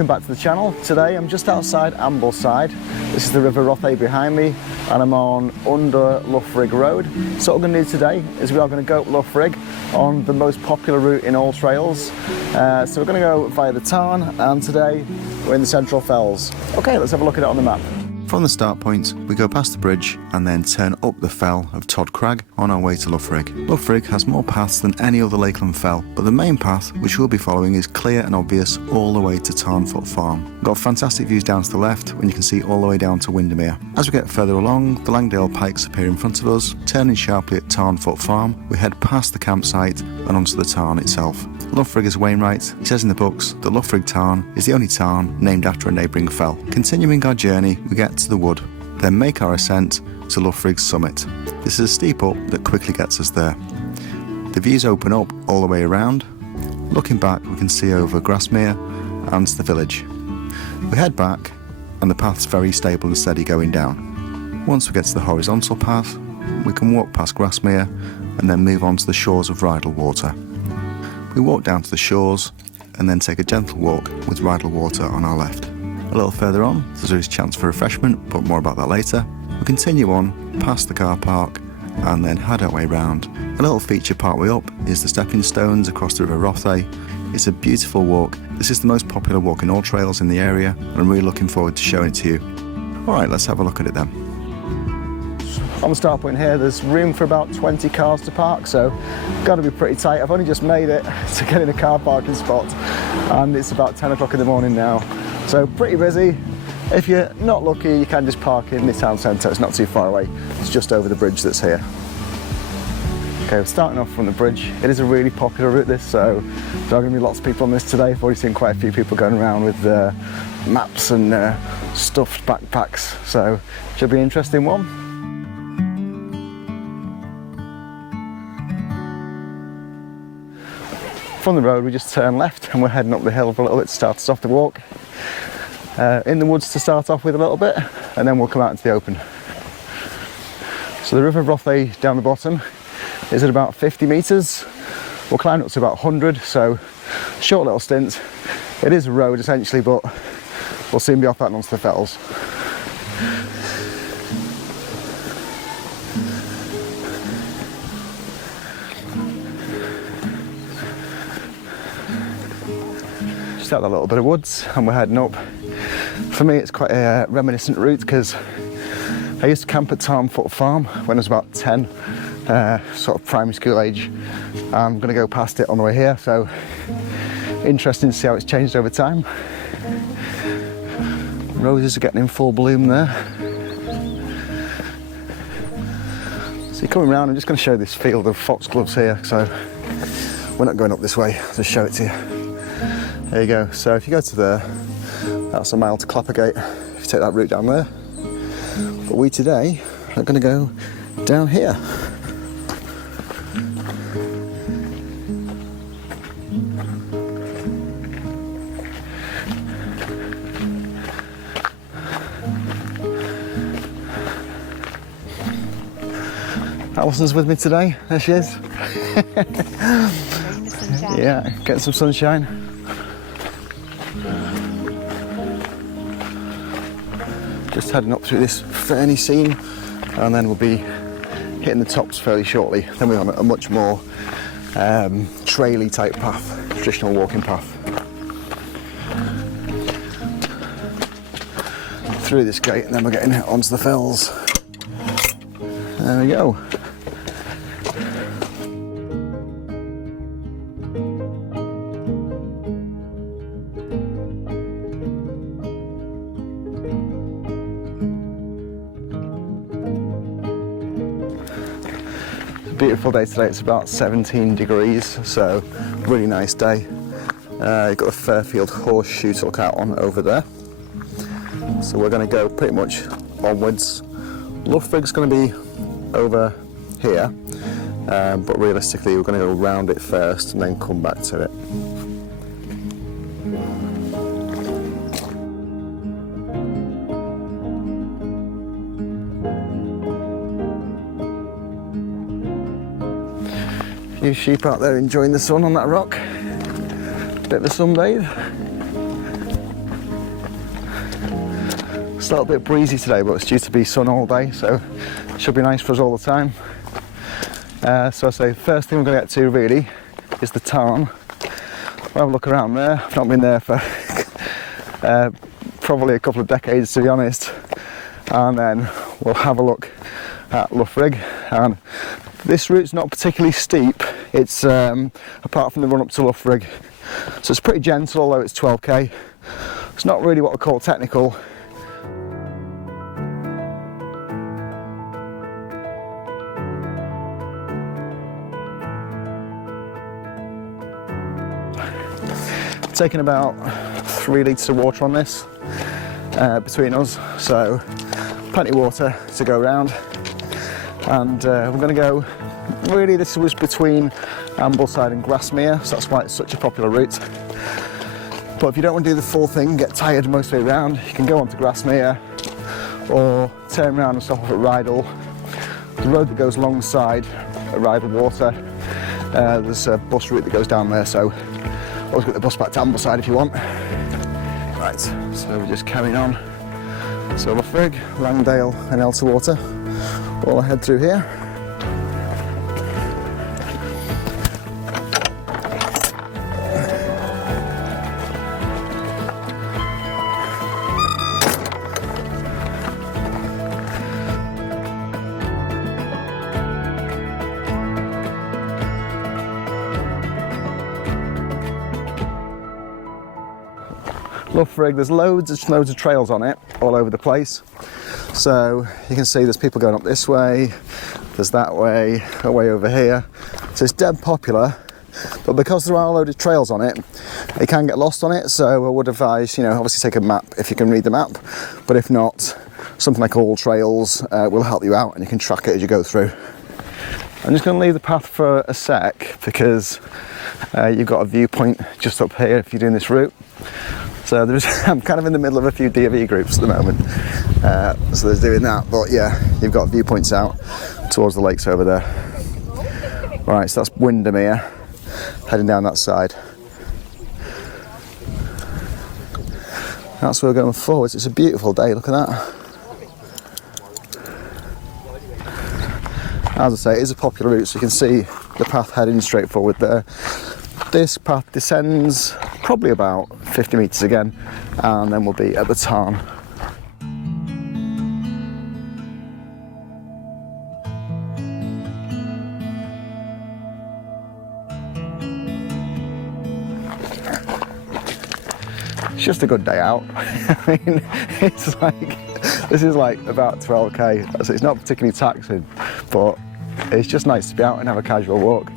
welcome back to the channel. Today I'm just outside Ambleside. This is the River Rothay behind me and I'm on Under Loughrigg Road. So what we're going to do today is we are going to go up Loughrigg on the most popular route in all trails. So we're going to go via the Tarn, and today we're in the Central Fells. Okay, let's have a look at it on the map. From the start point, we go past the bridge and then turn up the fell of Todd Crag on our way to Loughrigg. Loughrigg has more paths than any other Lakeland fell, but the main path, which we'll be following, is clear and obvious all the way to Tarn Foot Farm. We've got fantastic views down to the left when you can see all the way down to Windermere. As we get further along, the Langdale pikes appear in front of us. Turning sharply at Tarn Foot Farm, we head past the campsite and onto the tarn itself. Loughrigg is Wainwright. He says in the books that Loughrigg Tarn is the only tarn named after a neighbouring fell. Continuing our journey, we get to the wood, then make our ascent to Loughrig's summit. This is a steep up that quickly gets us there. The views open up all the way around. Looking back, we can see over Grasmere and the village. We head back and the path's very stable and steady going down. Once we get to the horizontal path, we can walk past Grasmere and then move on to the shores of Rydal Water. We walk down to the shores and then take a gentle walk with Rydal Water on our left. A little further on, there is a chance for refreshment, but more about that later. We continue on past the car park and then head our way round. A little feature part way up is the stepping stones across the River Rothay. It's a beautiful walk. This is the most popular walk in all trails in the area, and I'm really looking forward to showing it to you. Alright, let's have a look at it then. On the start point here, there's room for about 20 cars to park, so got to be pretty tight. I've only just made it to get in a car parking spot, and it's about 10 o'clock in the morning now. So pretty busy. If you're not lucky, you can just park in the town centre. It's not too far away. It's just over the bridge that's here. Okay, we're starting off from the bridge. It is a really popular route, this, so there are going to be lots of people on this today. I've already seen quite a few people going around with maps and stuffed backpacks, so it should be an interesting one. From the road we just turn left and we're heading up the hill for a little bit to start us off the walk. In the woods to start off with a little bit, and then we'll come out into the open. So the River Rothay down the bottom is at about 50 metres. We'll climb up to about 100, so short little stint. It is a road essentially, but we'll soon be off that and onto the fells. Out that little bit of woods and we're heading up. For me it's quite a reminiscent route because I used to camp at Tarn Foot Farm when I was about 10, sort of primary school age. I'm going to go past it on the way here, so interesting to see how it's changed over time. Roses are getting in full bloom there. So you're coming around, I'm just going to show this field of foxgloves here, so we're not going up this way, I'll just show it to you. There you go, so if you go to there, that's a mile to Clappergate, if you take that route down there. But we today are going to go down here. Alison's with me today, there she is. Yeah, getting some sunshine. Just heading up through this ferny scene, and then we'll be hitting the tops fairly shortly. Then we're on a much more traily type path, traditional walking path. Through this gate, and then we're getting onto the fells. There we go. Beautiful day today, it's about 17 degrees, so really nice day. You've got the Fairfield horseshoe to look out on over there. So we're going to go pretty much onwards. Loughrigg's going to be over here, but realistically we're going to go round it first and then come back to it. A few sheep out there enjoying the sun on that rock. Bit of a sunbathe. It's a little bit breezy today, but it's due to be sun all day, so it should be nice for us all the time. So I say, first thing we're going to get to really is the Tarn. We'll have a look around there. I've not been there for probably a couple of decades, to be honest. And then we'll have a look at Loughrigg. And this route's not particularly steep. It's apart from the run up to Loughrigg, so it's pretty gentle, although it's 12k. It's not really what we call technical. Taking about 3 litres of water on this between us, so plenty of water to go around. And we're going to go, really this was between Ambleside and Grasmere, so that's why it's such a popular route. But if you don't want to do the full thing, get tired most of the way around, you can go on to Grasmere or turn around and stop off at Rydal. The road that goes alongside Rydal Water, there's a bus route that goes down there, so always get the bus back to Ambleside if you want. Right, so we're just carrying on. So Loughrigg, Langdale and Water, all ahead through here. Loughrigg, there's loads of trails on it all over the place. So you can see there's people going up this way, there's that way, a way over here. So it's dead popular, but because there are a load of trails on it, you can get lost on it. So I would advise, you know, obviously take a map if you can read the map, but if not, something like All Trails will help you out and you can track it as you go through. I'm just going to leave the path for a sec because you've got a viewpoint just up here if you're doing this route. So I'm kind of in the middle of a few DFE groups at the moment, so there's doing that, but yeah, you've got viewpoints out towards the lakes over there. Right, so that's Windermere, heading down that side. That's where we're going forwards. It's a beautiful day, look at that. As I say, it is a popular route, so you can see the path heading straight forward there. This path descends probably about 50 metres again, and then we'll be at the Tarn. It's just a good day out. I mean, it's like, this is like about 12k, so it's not particularly taxing, but it's just nice to be out and have a casual walk.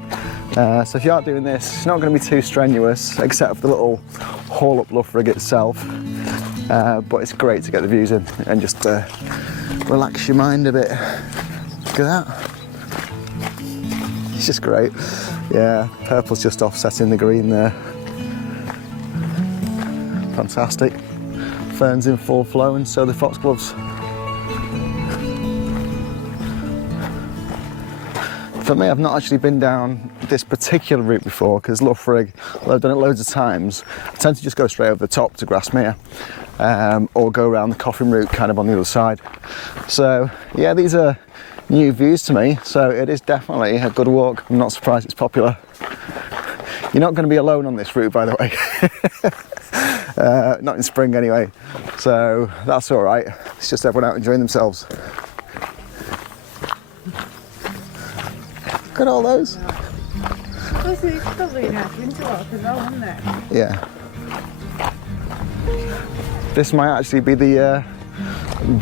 So if you are doing this, it's not going to be too strenuous, except for the little haul up Loughrigg itself. But it's great to get the views in and just relax your mind a bit. Look at that. It's just great. Yeah, purple's just offsetting the green there. Fantastic. Ferns in full flow, and so the foxgloves. For me, I've not actually been down this particular route before, because Loughrigg, although I've done it loads of times, I tend to just go straight over the top to Grasmere, or go around the Coffin route kind of on the other side. So yeah, these are new views to me, so it is definitely a good walk. I'm not surprised it's popular. You're not going to be alone on this route, by the way. Not in spring anyway, so that's all right. It's just everyone out enjoying themselves. Look at all those. It's probably a nice winter walk as well, isn't it? Yeah. This might actually be the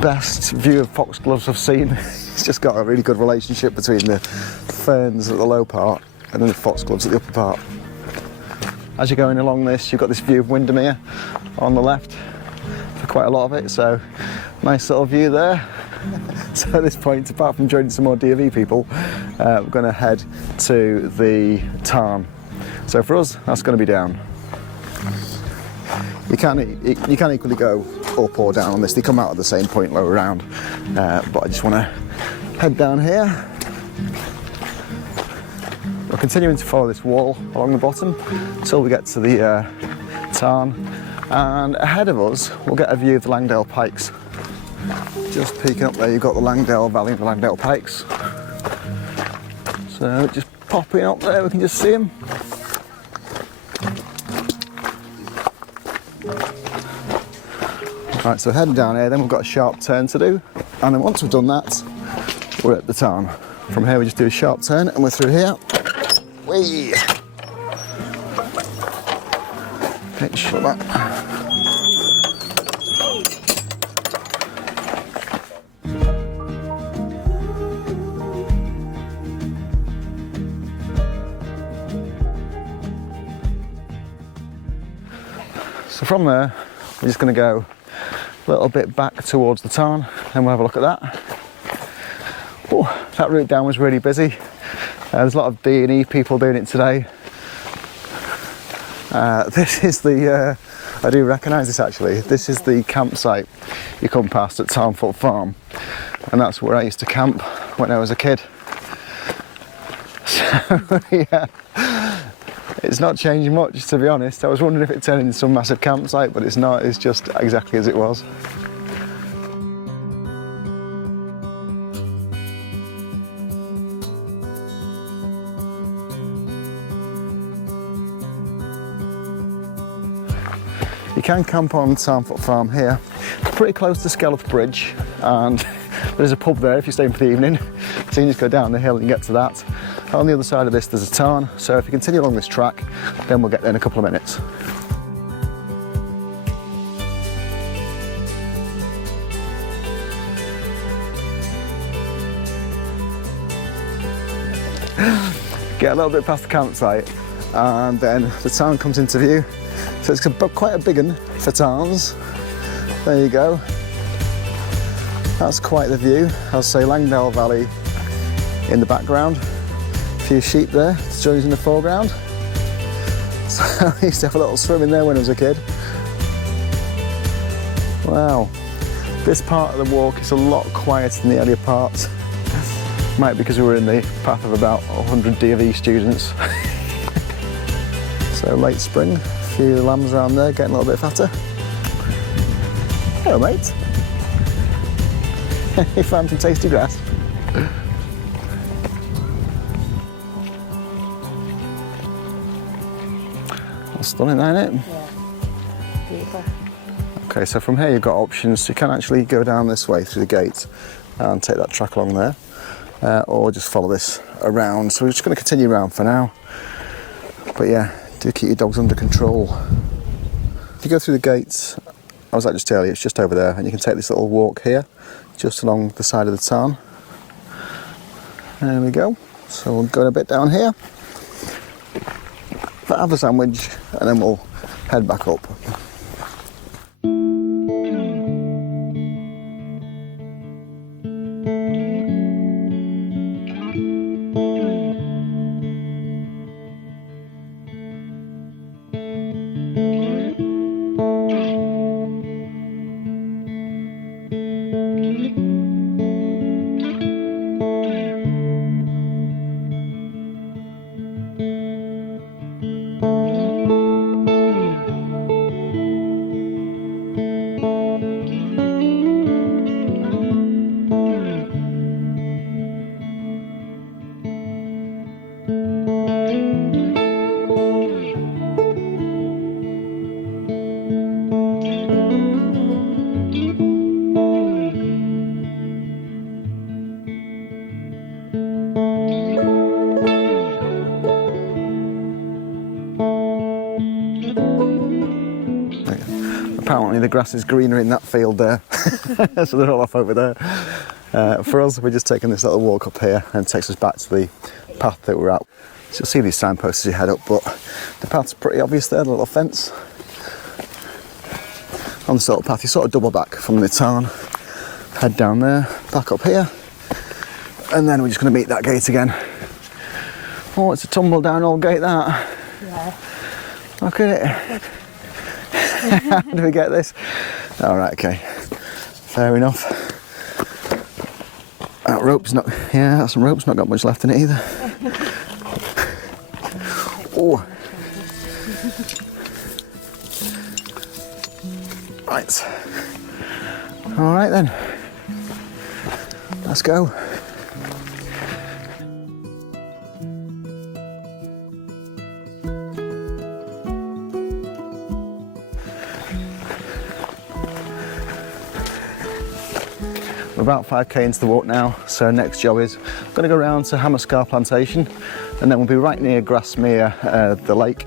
best view of foxgloves I've seen. It's just got a really good relationship between the ferns at the low part and then the foxgloves at the upper part. As you're going along this, you've got this view of Windermere on the left for quite a lot of it, so nice little view there. So at this point, apart from joining some more DFE people, we're going to head to the Tarn. So for us, that's going to be down. You can equally go up or down on this. They come out at the same point lower around, but I just want to head down here. We're continuing to follow this wall along the bottom until we get to the Tarn, and ahead of us we'll get a view of the Langdale Pikes. Just peeking up there, you've got the Langdale Valley and the Langdale Pikes. So just popping up there, we can just see them. Right, so heading down here, then we've got a sharp turn to do, and then once we've done that, we're at the Tarn. From here we just do a sharp turn and we're through here. Whee! Okay, shut that. So from there, we're just going to go a little bit back towards the Tarn, and we'll have a look at that. Oh, that route down was really busy. There's a lot of D&E people doing it today. This is the, I do recognise this actually, this is the campsite you come past at Tarn Foot Farm, and that's where I used to camp when I was a kid. So yeah, it's not changed much, to be honest. I was wondering if it turned into some massive campsite, but it's not, it's just exactly as it was. You can camp on Tarn Foot Farm here. It's pretty close to Skeleth Bridge, and there's a pub there if you're staying for the evening. So you just go down the hill and you get to that. On the other side of this there's a tarn, so if you continue along this track, then we'll get there in a couple of minutes. Get a little bit past the campsite, and then the tarn comes into view. So it's quite a big one for tarns. There you go. That's quite the view. I'll say Langdale Valley in the background. A few sheep there, stories in the foreground. So I used to have a little swim in there when I was a kid. Wow. This part of the walk is a lot quieter than the earlier parts. Might be because we were in the path of about 100 D&E students. So late spring. A few lambs around there, getting a little bit fatter. Hello, mate. You found some tasty grass. That's stunning, ain't it? Yeah, beautiful. Okay, so from here you've got options. You can actually go down this way through the gate and take that track along there, or just follow this around. So we're just going to continue around for now. But yeah, do keep your dogs under control. If you go through the gates, I was like just earlier, it's just over there, and you can take this little walk here, just along the side of the tarn. There we go. So we'll go a bit down here, have a sandwich, and then we'll head back up. Apparently the grass is greener in that field there, so they're all off over there. For us, we're just taking this little walk up here, and it takes us back to the path that we're at. So you'll see these signposts as you head up, but the path's pretty obvious there, the little fence. On this little path, you sort of double back from the tarn, head down there, back up here, and then we're just going to meet that gate again. Oh, it's a tumble down old gate, that. Yeah. Look at it. How do we get this? All right, okay, fair enough. That rope's not, yeah, that rope's not got much left in it either. Oh. Right, All right then, let's go. We're about 5k into the walk now, so next job is I'm going to go around to Hammerscar Plantation, and then we'll be right near Grasmere, the lake,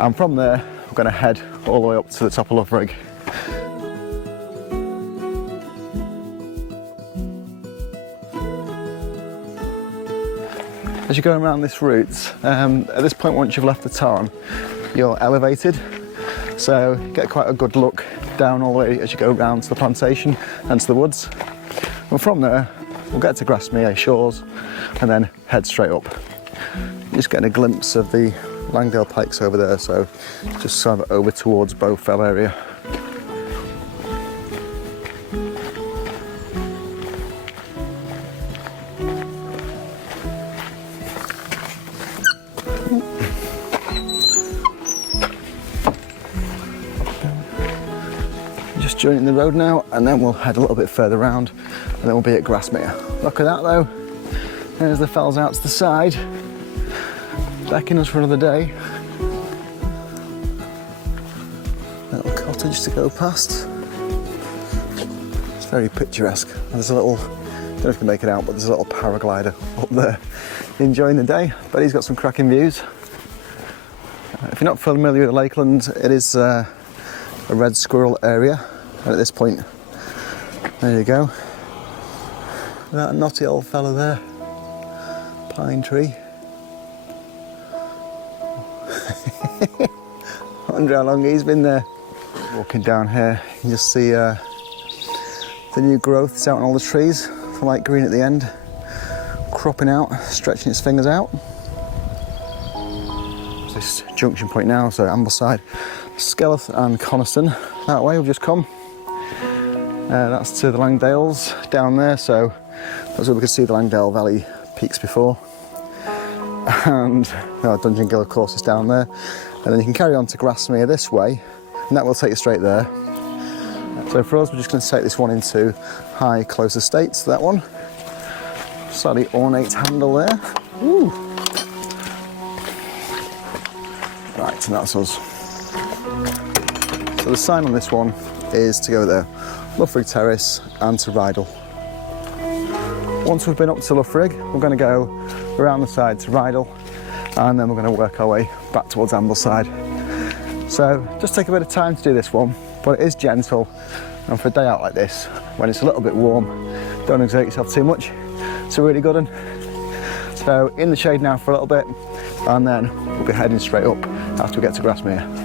and from there we're going to head all the way up to the top of Loughrigg. As you're going around this route, at this point once you've left the Tarn, you're elevated, so get quite a good look down all the way as you go round to the plantation and to the woods. And from there, we'll get to Grasmere shores and then head straight up. Just getting a glimpse of the Langdale pikes over there, so just sort of over towards Loughrigg Fell area. Just joining the road now, and then we'll head a little bit further round, and then we'll be at Grasmere. Look at that though, there's the fells out to the side, backing us for another day. Little cottage to go past. It's very picturesque. There's a little, I don't know if you can make it out, but there's a little paraglider up there enjoying the day, but he's got some cracking views. If you're not familiar with Lakeland, it is a red squirrel area, and at this point, there you go. That knotty old fella there, pine tree. I wonder how long he's been there. Walking down here, you can just see the new growth that's out on all the trees, the light green at the end, cropping out, stretching its fingers out. This junction point now, so Ambleside, Skeleth and Coniston, that way we've just come. That's to the Langdales down there, so that's where we could see the Langdale Valley peaks before. And Dungeon Gill of course is down there. And then you can carry on to Grasmere this way, and that will take you straight there. So for us, we're just going to take this one into High Close Estates, that one. Slightly ornate handle there. Ooh. Right, and that's us. So the sign on this one is to go there, Loughrigg Terrace and to Rydal. Once we've been up to Loughrigg, we're going to go around the side to Rydal, and then we're going to work our way back towards Ambleside. So just take a bit of time to do this one, but it is gentle, and for a day out like this, when it's a little bit warm, don't exert yourself too much. It's a really good one. So in the shade now for a little bit, and then we'll be heading straight up after we get to Grasmere.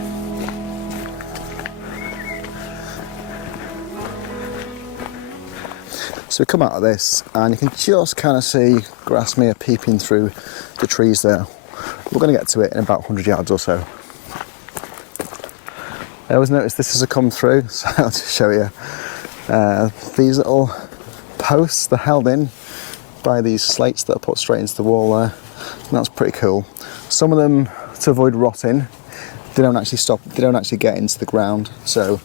So we come out of this, and you can just kind of see Grasmere peeping through the trees there. We're going to get to it in about 100 yards or so. I always notice this as I come through, so I'll just show you. These little posts, they're held in by these slates that are put straight into the wall there, and that's pretty cool. Some of them, to avoid rotting, they don't actually get into the ground, so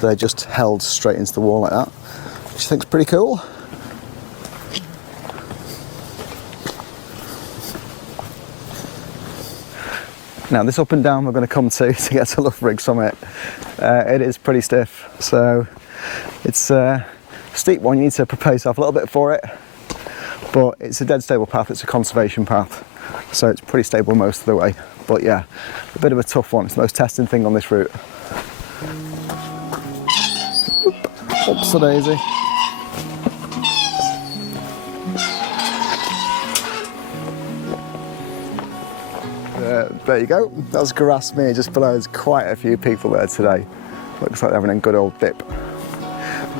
they're just held straight into the wall like that, which I think is pretty cool. Now this up and down we're going to come to get to Loughrigg summit, it is pretty stiff, so it's a steep one. You need to prepare yourself a little bit for it, but it's a dead stable path, it's a conservation path, so it's pretty stable most of the way. But yeah, a bit of a tough one. It's the most testing thing on this route. Oops, a daisy. There you go, that's Grasmere just below. There's quite a few people there today. Looks like they're having a good old dip.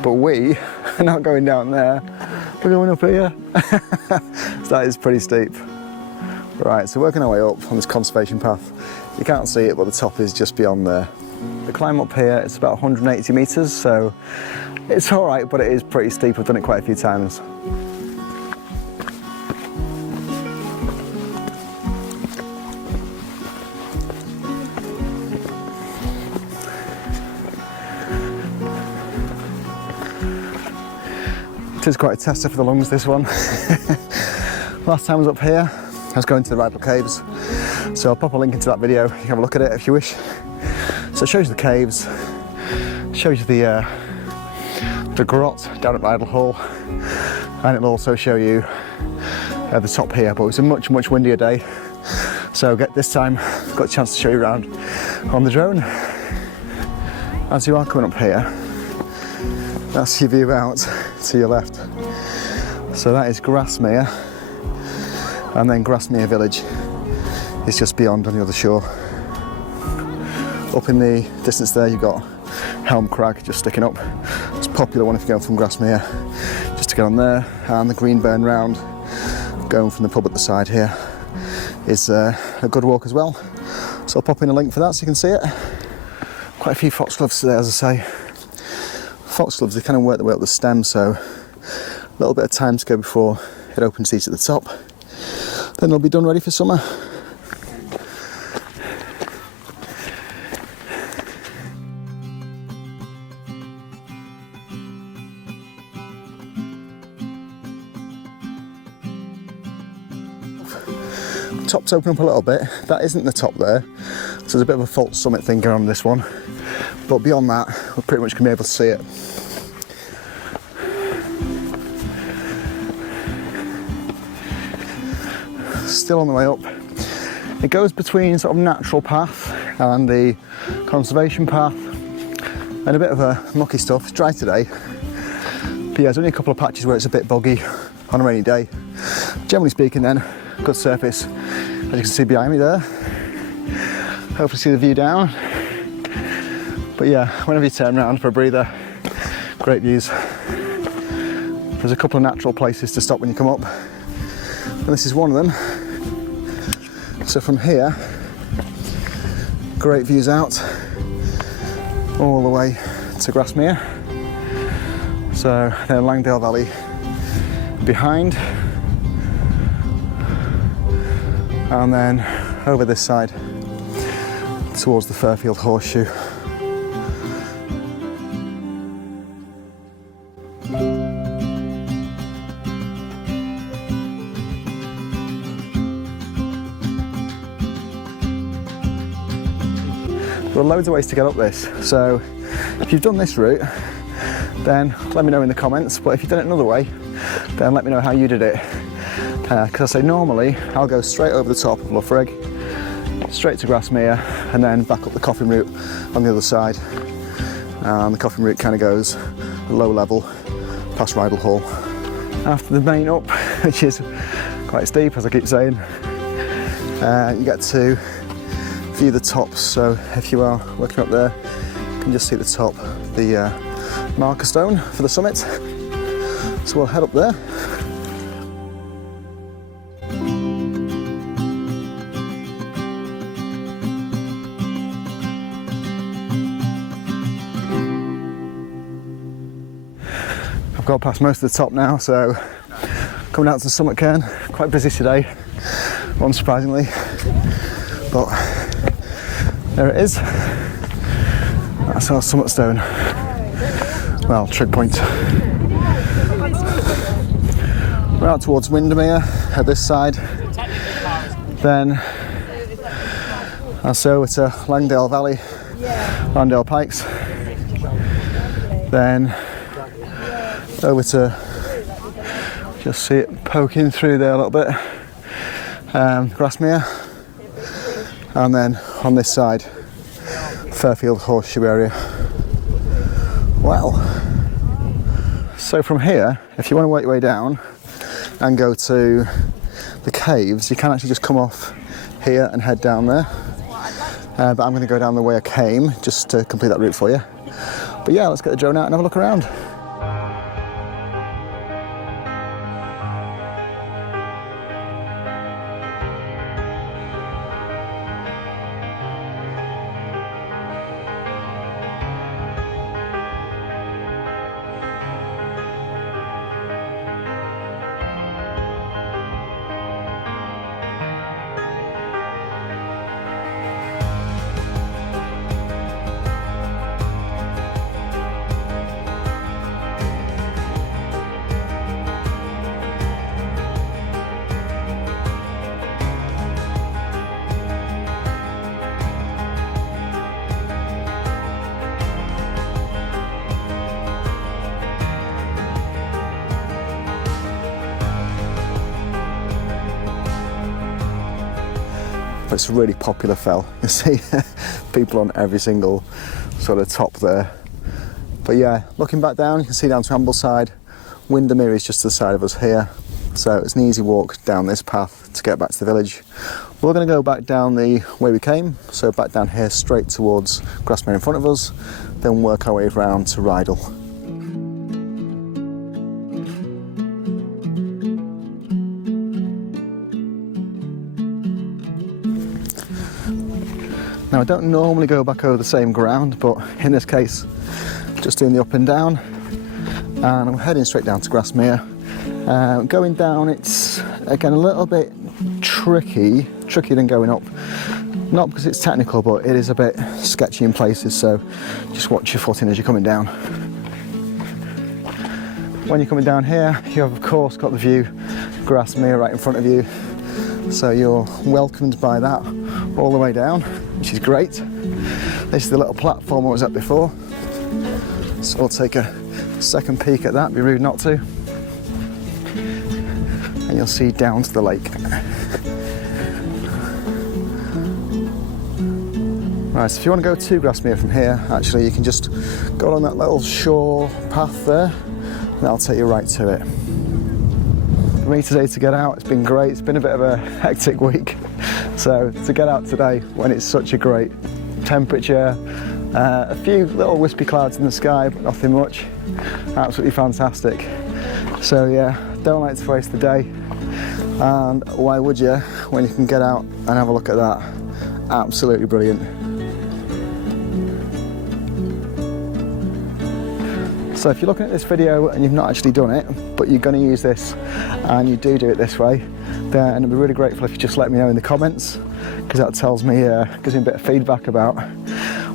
But we are not going down there, we're going up here. So that is pretty steep. Right, so working our way up on this conservation path. You can't see it, but the top is just beyond there. The climb up here, it's about 180 metres, so it's all right, but it is pretty steep. I've done it quite a few times. It is quite a tester for the lungs, this one. Last time I was up here, I was going to the Rydal Caves, so I'll pop a link into that video. You can have a look at it if you wish. So it shows you the caves, shows you the grot down at Rydal Hall, and it'll also show you the top here, but it's a much windier day. So this time, I've got a chance to show you around on the drone. As you are coming up here, that's your view out to your left. So that is Grasmere, and then Grasmere village is just beyond on the other shore. Up in the distance there you've got Helm Crag just sticking up. It's a popular one if you're going from Grasmere, just to get on there. And the Greenburn round, going from the pub at the side here, is a good walk as well. So I'll pop in a link for that so you can see it. Quite a few foxgloves today, as I say. Foxgloves, they kind of work their way up the stem, so a little bit of time to go before it opens seats at the top. Then they'll be done ready for summer. Top's open up a little bit. That isn't the top there, so there's a bit of a false summit thing going on this one. But beyond that, we're pretty much going to be able to see it. Still on the way up. It goes between sort of natural path and the conservation path, and a bit of a mucky stuff. It's dry today, but yeah, there's only a couple of patches where it's a bit boggy on a rainy day. Generally speaking then, good surface, as you can see behind me there. Hopefully see the view down. But yeah, whenever you turn around for a breather, great views. There's a couple of natural places to stop when you come up, and this is one of them. So from here, great views out all the way to Grasmere. So then Langdale Valley behind, and then over this side towards the Fairfield Horseshoe. There are loads of ways to get up this, so if you've done this route, then let me know in the comments, but if you've done it another way, then let me know how you did it. Because I say normally I'll go straight over the top of Loughrigg, straight to Grasmere, and then back up the coffin route on the other side. And the coffin route kind of goes low level past Rydal Hall. After the main up, which is quite steep as I keep saying, you get to view the tops. So if you are looking up there, you can just see the top, the marker stone for the summit. So we'll head up there. I've got past most of the top now, so coming out to the summit cairn. Quite busy today, unsurprisingly, but there it is. That's our summit stone. Well, trig point. We're out towards Windermere at this side. Then that's over to Langdale Valley, Langdale Pikes. Then over to, just see it poking through there a little bit, Grasmere, and then on this side, Fairfield Horseshoe area. Well, so from here, if you want to work your way down and go to the caves, you can actually just come off here and head down there. But I'm going to go down the way I came just to complete that route for you. But yeah, let's get the drone out and have a look around. but it's a really popular fell. You see people on every single sort of top there. But yeah, looking back down, you can see down to Ambleside. Windermere is just to the side of us here, so it's an easy walk down this path to get back to the village. We're going to go back down the way we came, so back down here straight towards Grasmere in front of us, then work our way around to Rydal. Now I don't normally go back over the same ground, but in this case just doing the up and down, and I'm heading straight down to Grasmere. Going down, it's again a little bit trickier than going up, not because it's technical, but it is a bit sketchy in places, so just watch your footing as you're coming down. When you're coming down here, you have of course got the view Grasmere right in front of you, so you're welcomed by that all the way down, which is great. This is the little platform I was at before, so we'll take a second peek at that, be rude not to. And you'll see down to the lake. Right, so if you want to go to Grasmere from here, actually you can just go along that little shore path there, and that'll take you right to it. For me today to get out, it's been great. It's been a bit of a hectic week, so to get out today when it's such a great temperature, a few little wispy clouds in the sky, but nothing much. Absolutely fantastic. So yeah, don't like to waste the day. And why would you, when you can get out and have a look at that? Absolutely brilliant. So if you're looking at this video and you've not actually done it, but you're going to use this and you do it this way, then I'd be really grateful if you just let me know in the comments, because that tells me, gives me a bit of feedback about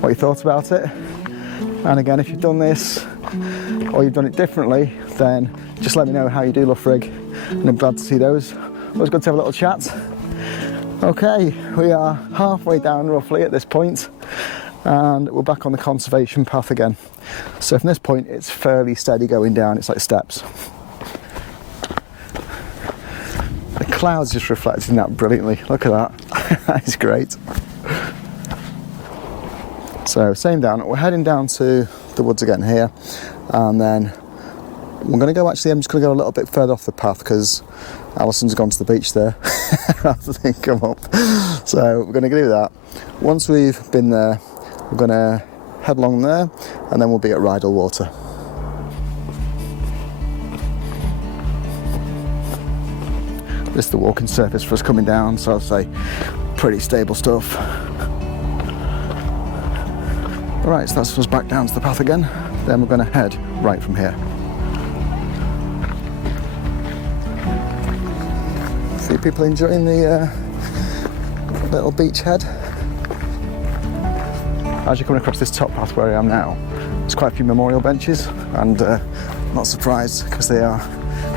what you thought about it. And again, if you've done this or you've done it differently, then just let me know how you do Loughrigg, and I'm glad to see those. Always good to have a little chat. Okay, we are halfway down roughly at this point, and we're back on the conservation path again. So from this point it's fairly steady going down, it's like steps. The clouds just reflecting that brilliantly, look at that. That is great. So same down, we're heading down to the woods again here, and then we're going to go, actually I'm just going to go a little bit further off the path because Alison's gone to the beach there rather than come up. So we're going to do that. Once we've been there, we're going to head along there, and then we'll be at Rydal Water. This is the walking surface for us coming down, so I'd say pretty stable stuff. Right, so that's us back down to the path again. Then we're going to head right from here. A few people enjoying the little beach head. As you're coming across this top path where I am now, there's quite a few memorial benches, and not surprised because they are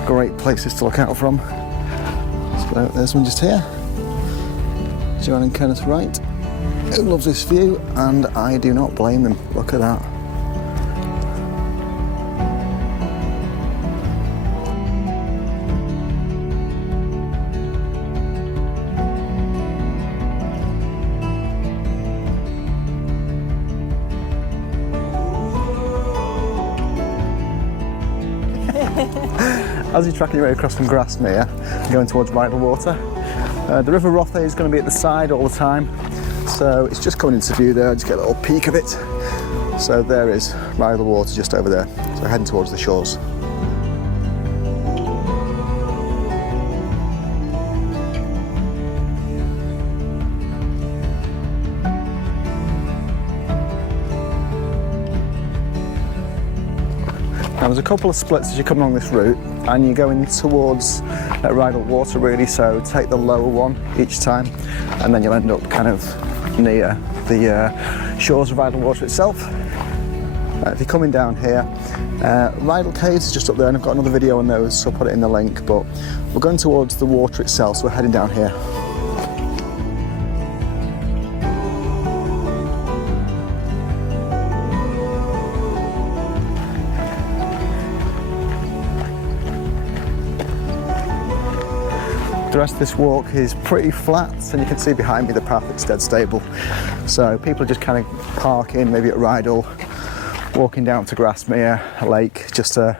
great places to look out from. So there's one just here. Joanne and Kenneth Wright, who loves this view, and I do not blame them. Look at that. As you're tracking your way across from Grasmere, going towards Rydal Water, the River Rothay is going to be at the side all the time, so it's just coming into view there. Just get a little peek of it. So there is Rydal Water just over there, so heading towards the shores. Now there's a couple of splits as you come along this route, and you're going towards Rydal Water really, so take the lower one each time, and then you'll end up kind of near the shores of Rydal Water itself. If you're coming down here, Rydal Caves is just up there, and I've got another video on those, so I'll put it in the link, but we're going towards the water itself, so we're heading down here. The rest of this walk is pretty flat, and you can see behind me the path is dead stable. So people are just kind of parking, maybe at Rydal, walking down to Grasmere Lake, just to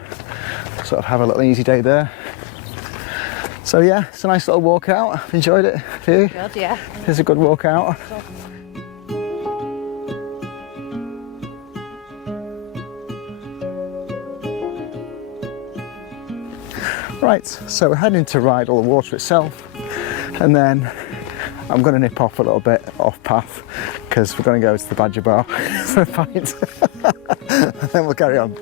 sort of have a little easy day there. So yeah, it's a nice little walk out. I've enjoyed it. You? Good, yeah. It's a good walk out. Right, so we're heading to Rydal Water itself, and then I'm going to nip off a little bit off path because we're going to go to the Badger Bar for a pint, and then we'll carry on.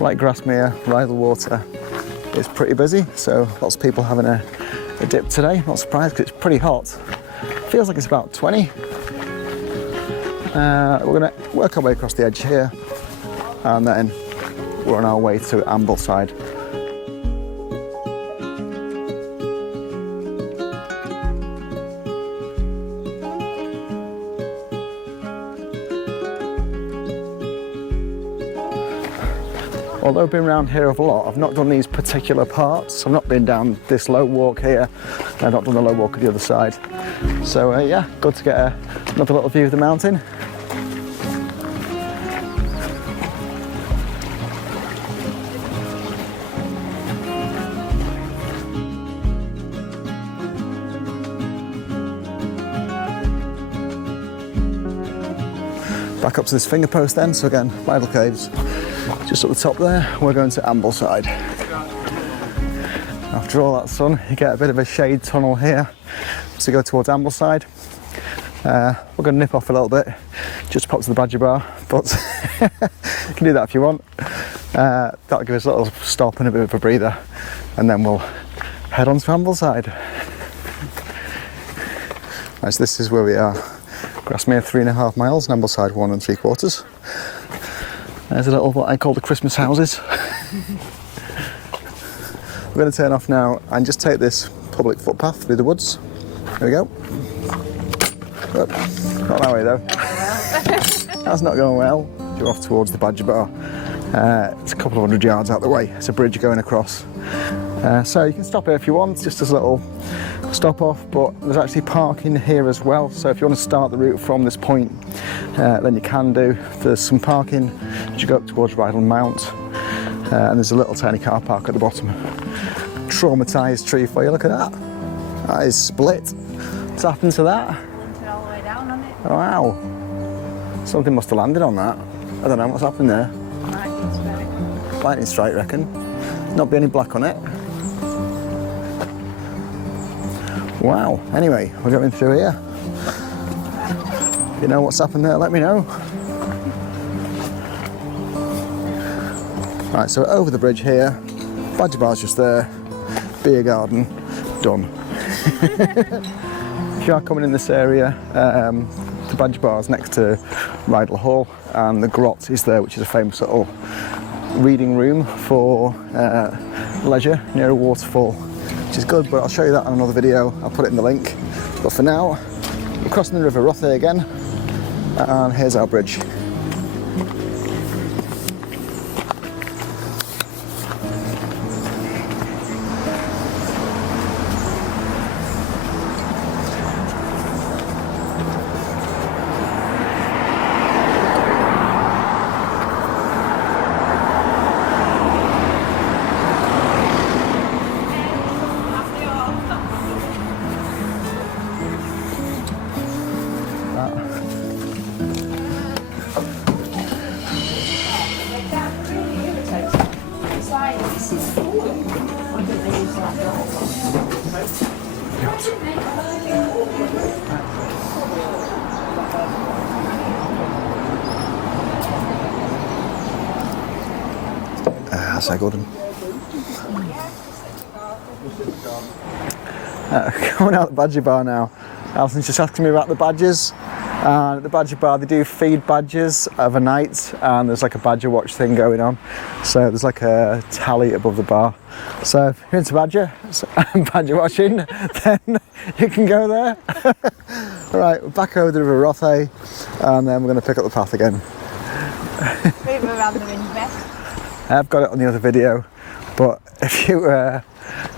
Like Grasmere, Rydal Water is pretty busy, so lots of people having a dip today. Not surprised because it's pretty hot. Feels like it's about 20. We're going to work our way across the edge here, and then we're on our way to Ambleside. Although I've been around here a lot, I've not done these particular parts. I've not been down this low walk here. I've not done the low walk at the other side. So yeah, good to get another little view of the mountain. Back up to this finger post then, so again, Rydal Caves. Just at the top there, we're going to Ambleside. After all that sun, you get a bit of a shade tunnel here to go towards Ambleside. We're going to nip off a little bit, just pop to the Badger Bar, but you can do that if you want. That'll give us a little stop and a bit of a breather, and then we'll head on to Ambleside. Right, so this is where we are. Grasmere 3.5 miles, and Ambleside 1 3/4. There's a little, what I call the Christmas houses. We're going to turn off now and just take this public footpath through the woods. There we go. Oh, not that way though. That's not going well. You're off towards the Badger Bar. It's a couple of 100 yards out the way. It's a bridge going across. So you can stop here if you want, just as a little stop off, but there's actually parking here as well. So if you want to start the route from this point, then you can do. There's some parking as you go up towards Rydal Mount, and there's a little tiny car park at the bottom. Traumatised tree for you, look at that. That is split. What's happened to that? It's all the way down on it. Wow. Something must have landed on that. I don't know what's happened there. Lightning strike. Lightning strike, reckon. Not be any black on it. Wow. Anyway, we're going through here. If you know what's happened there, let me know. Right, so over the bridge here. Badger Bar's just there. Beer garden, done. If you are coming in this area, the Badger Bar's next to Rydal Hall, and the Grot is there, which is a famous little reading room for leisure near a waterfall, which is good, but I'll show you that on another video. I'll put it in the link. But for now, we're crossing the River Rothay again, and here's our bridge. That's Gordon. Coming out the Badger Bar now. Alison's just asking me about the badgers. And at the badger bar they do feed badgers overnight, and there's like a badger watch thing going on. So there's like a tally above the bar. So if you're into badger watching, then you can go there. Right, we're back over the River Rothay, and then we're going to pick up the path again. Maybe around the Windbest. I've got it on the other video, but if you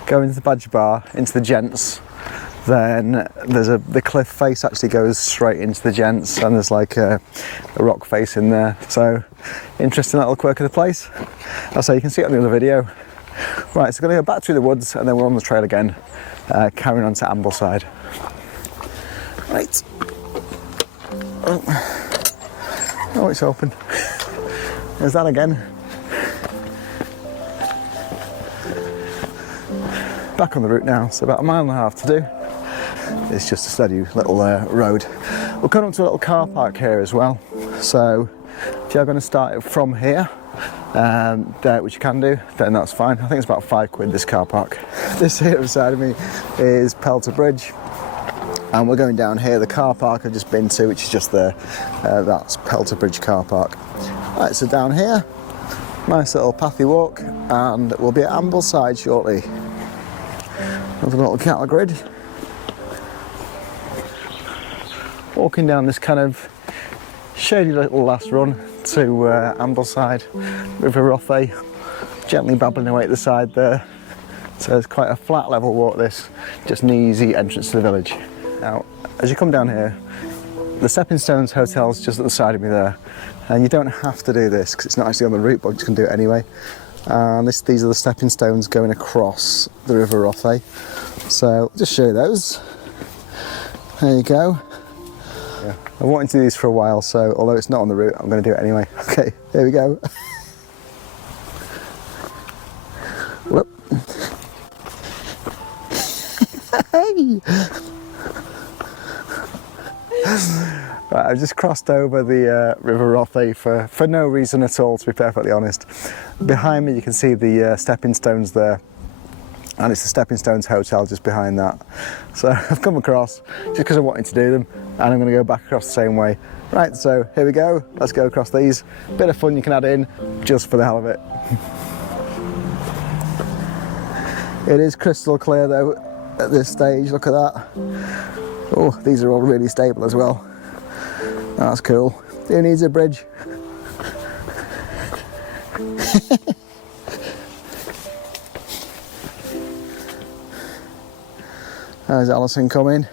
go into the badger bar, into the gents, then there's the cliff face actually goes straight into the gents, and there's like a rock face in there. So interesting little quirk of the place. I'll say you can see it on the other video. Right, so we're going to go back through the woods, and then we're on the trail again, carrying on to Ambleside. Right. Oh, it's open. There's that again. Back on the route now, so about 1.5 miles to do. It's just a steady little road. We're coming up to a little car park here as well. So if you're going to start it from here, which you can do, then that's fine. I think it's about £5 this car park. This here beside of me is Pelter Bridge, and we're going down here. The car park I've just been to, which is just there, that's Pelter Bridge car park. Right, so down here, nice little pathy walk, and we'll be at Ambleside shortly. Another little cattle grid. Walking down this kind of shady little last run to Ambleside, River Rothay, gently babbling away at the side there. So it's quite a flat level walk this, just an easy entrance to the village. Now, as you come down here, the Stepping Stones Hotel's just at the side of me there, and you don't have to do this because it's not actually on the route, but you can do it anyway. And these are the stepping stones going across the River Rothay. So I'll just show you those. There you go. Yeah. I've wanted to do these for a while, so although it's not on the route, I'm going to do it anyway. Okay, here we go. Whoop. Hey! Right, I've just crossed over the River Rothay for no reason at all, to be perfectly honest. Behind me you can see the stepping stones there, and it's the Stepping Stones Hotel just behind that. So I've come across just because I wanted to do them, and I'm going to go back across the same way. Right, so here we go, let's go across these. Bit of fun you can add in just for the hell of it. It is crystal clear though at this stage, look at that. Oh, these are all really stable as well. That's cool. Who needs a bridge? There's Alison coming.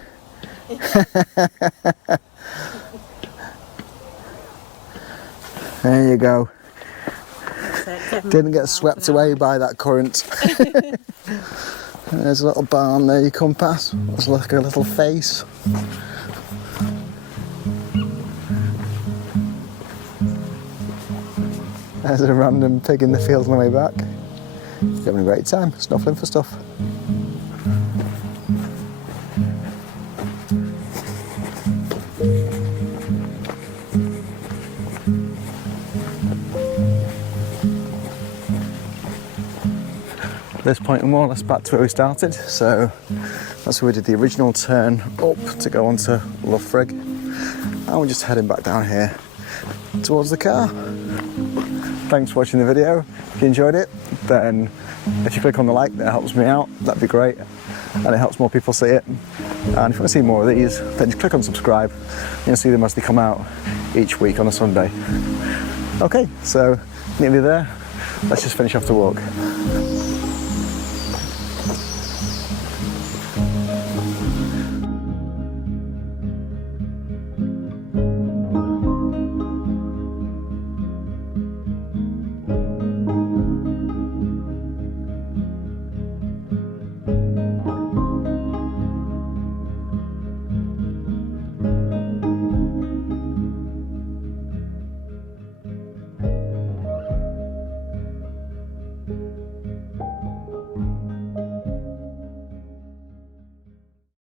There you go. Didn't get swept away by that current. There's a little barn there you come past. There's like a little face. There's a random pig in the field on the way back. You're having a great time, snuffling for stuff. At this point we're more or less back to where we started, so that's where we did the original turn up to go onto Loughrigg, and we're just heading back down here towards the car. Thanks for watching the video. If you enjoyed it, then if you click on the like, that helps me out, that'd be great, and it helps more people see it. And if you want to see more of these, then just click on subscribe, and you'll see them as they come out each week on a Sunday. Okay, so nearly there, let's just finish off the walk.